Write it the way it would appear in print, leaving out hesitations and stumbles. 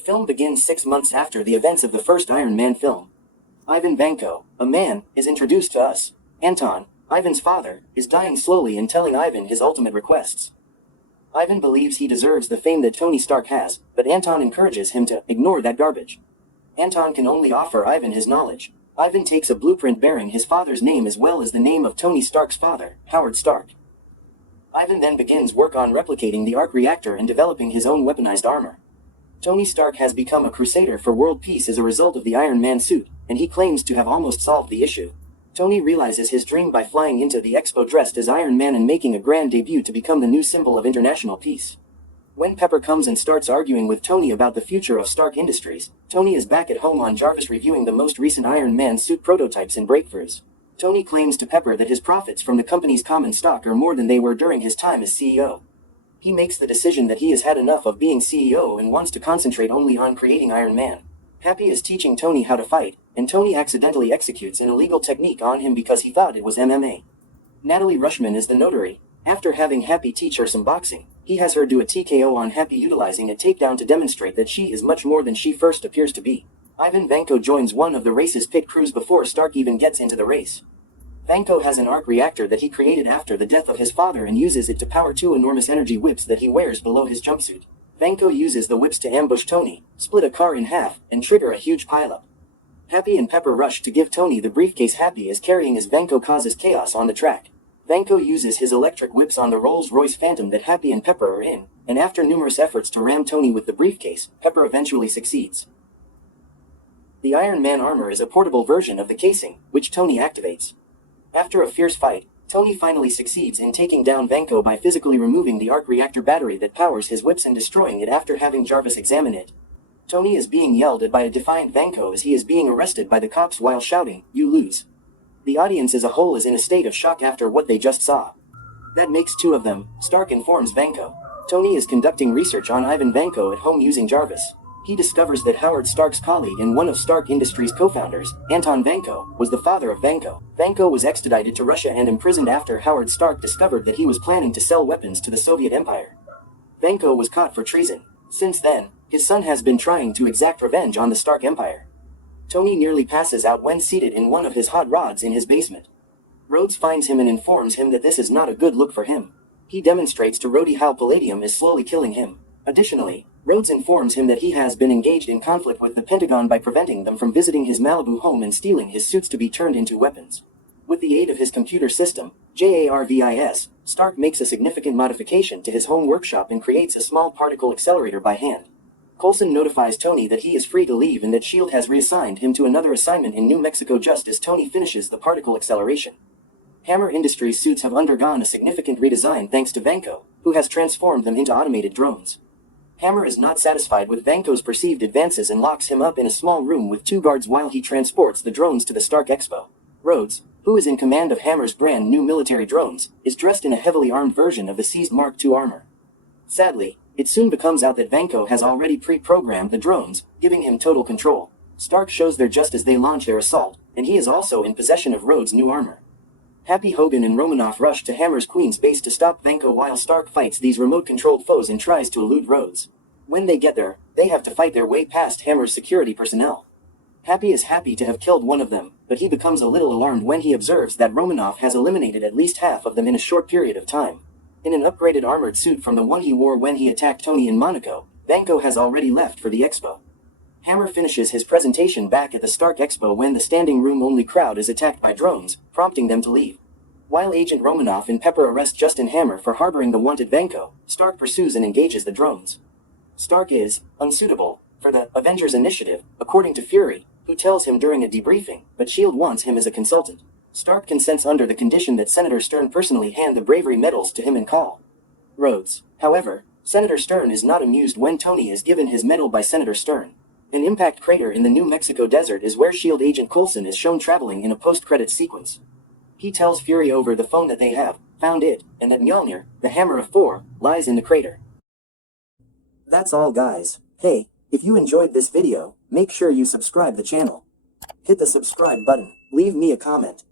film begins 6 months after the events of the first Iron Man film. Ivan Vanko, a man, is introduced to us. Anton, Ivan's father, is dying slowly and telling Ivan his ultimate requests. Ivan believes he deserves the fame that Tony Stark has, but Anton encourages him to ignore that garbage. Anton can only offer Ivan his knowledge. Ivan takes a blueprint bearing his father's name as well as the name of Tony Stark's father, Howard Stark. Ivan then begins work on replicating the arc reactor and developing his own weaponized armor. Tony Stark has become a crusader for world peace as a result of the Iron Man suit, and he claims to have almost solved the issue. Tony realizes his dream by flying into the expo dressed as Iron Man and making a grand debut to become the new symbol of international peace. When Pepper comes and starts arguing with Tony about the future of Stark Industries, Tony is back at home on Jarvis reviewing the most recent Iron Man suit prototypes and breakthroughs. Tony claims to Pepper that his profits from the company's common stock are more than they were during his time as CEO. He makes the decision that he has had enough of being CEO and wants to concentrate only on creating Iron Man. Happy is teaching Tony how to fight, and Tony accidentally executes an illegal technique on him because he thought it was MMA. Natalie Rushman is the notary. After having Happy teach her some boxing, he has her do a TKO on Happy utilizing a takedown to demonstrate that she is much more than she first appears to be. Ivan Vanko joins one of the race's pit crews before Stark even gets into the race. Vanko has an arc reactor that he created after the death of his father and uses it to power two enormous energy whips that he wears below his jumpsuit. Vanko uses the whips to ambush Tony, split a car in half, and trigger a huge pileup. Happy and Pepper rush to give Tony the briefcase Happy is carrying as Vanko causes chaos on the track. Vanko uses his electric whips on the Rolls-Royce Phantom that Happy and Pepper are in, and after numerous efforts to ram Tony with the briefcase, Pepper eventually succeeds. The Iron Man armor is a portable version of the casing, which Tony activates. After a fierce fight, Tony finally succeeds in taking down Vanko by physically removing the arc reactor battery that powers his whips and destroying it after having Jarvis examine it. Tony is being yelled at by a defiant Vanko as he is being arrested by the cops while shouting, "You lose." The audience as a whole is in a state of shock after what they just saw. That makes two of them. Stark informs Vanko. Tony is conducting research on Ivan Vanko at home using Jarvis. He discovers that Howard Stark's colleague and one of Stark Industries' co-founders, Anton Vanko, was the father of Vanko. Vanko was extradited to Russia and imprisoned after Howard Stark discovered that he was planning to sell weapons to the Soviet Empire. Vanko was caught for treason. Since then, his son has been trying to exact revenge on the Stark Empire. Tony nearly passes out when seated in one of his hot rods in his basement. Rhodes finds him and informs him that this is not a good look for him. He demonstrates to Rhodey how palladium is slowly killing him. Additionally, Rhodes informs him that he has been engaged in conflict with the Pentagon by preventing them from visiting his Malibu home and stealing his suits to be turned into weapons. With the aid of his computer system, JARVIS, Stark makes a significant modification to his home workshop and creates a small particle accelerator by hand. Coulson notifies Tony that he is free to leave and that S.H.I.E.L.D. has reassigned him to another assignment in New Mexico just as Tony finishes the particle acceleration. Hammer Industries suits have undergone a significant redesign thanks to Vanko, who has transformed them into automated drones. Hammer is not satisfied with Vanko's perceived advances and locks him up in a small room with two guards while he transports the drones to the Stark Expo. Rhodes, who is in command of Hammer's brand new military drones, is dressed in a heavily armed version of the seized Mark II armor. Sadly, it soon becomes out that Vanko has already pre-programmed the drones, giving him total control. Stark shows there just as they launch their assault, and he is also in possession of Rhodes' new armor. Happy, Hogan and Romanoff rush to Hammer's Queen's base to stop Vanko while Stark fights these remote-controlled foes and tries to elude Rhodes. When they get there, they have to fight their way past Hammer's security personnel. Happy is happy to have killed one of them, but he becomes a little alarmed when he observes that Romanoff has eliminated at least half of them in a short period of time. In an upgraded armored suit from the one he wore when he attacked Tony in Monaco, Vanko has already left for the expo. Hammer finishes his presentation back at the Stark Expo when the standing room-only crowd is attacked by drones, prompting them to leave. While Agent Romanoff and Pepper arrest Justin Hammer for harboring the wanted Vanko, Stark pursues and engages the drones. Stark is unsuitable for the Avengers Initiative, according to Fury, who tells him during a debriefing, but S.H.I.E.L.D. wants him as a consultant. Stark consents under the condition that Senator Stern personally hand the bravery medals to him and call Rhodes. However, Senator Stern is not amused when Tony is given his medal by Senator Stern. An impact crater in the New Mexico desert is where S.H.I.E.L.D. agent Coulson is shown traveling in a post-credits sequence. He tells Fury over the phone that they have found it, and that Mjolnir, the Hammer of Thor, lies in the crater. That's all, guys. Hey, if you enjoyed this video, make sure you subscribe the channel. Hit the subscribe button, leave me a comment.